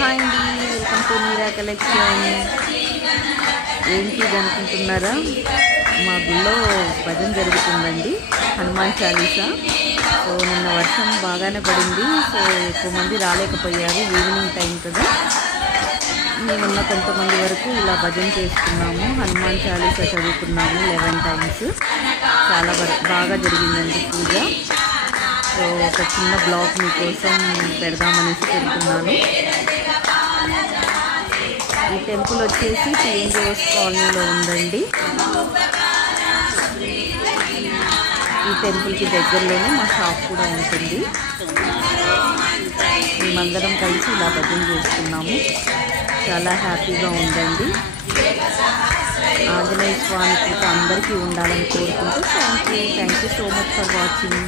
Hi అండి, welcome to Meera collection. ఏంటి ఇది అనుకుంటున్నారా? మా గుళ్ళో భజన జరుగుతుందండి, హనుమాన్ చాలీసా. సో నిన్న వర్షం బాగానే పడింది, సో ఎక్కువ మంది రాలేకపోయారు, ఈవినింగ్ టైం కదా. మేమున్న కొంతమంది వరకు ఇలా భజన చేసుకున్నాము, హనుమాన్ చాలీసా చదువుకున్నాము 11 టైమ్స్. చాలా బాగా జరిగిందండి పూజ. సో ఒక చిన్న బ్లాగ్ మీకోసం పెడదామనేసి పెడుతున్నాను. ఈ టెంపుల్ వచ్చేసి టీఎన్జిఓస్ కాలనీలో ఉందండి. ఈ టెంపుల్కి దగ్గరలోనే మా షాప్ కూడా ఉంటుంది. మేమందరం కలిసి ఇలా భజన చేసుకున్నాము, చాలా హ్యాపీగా ఉందండి. ఆంజనేయ స్వామి కృప అందరికీ ఉండాలని కోరుకుంటూ thank you so much for watching.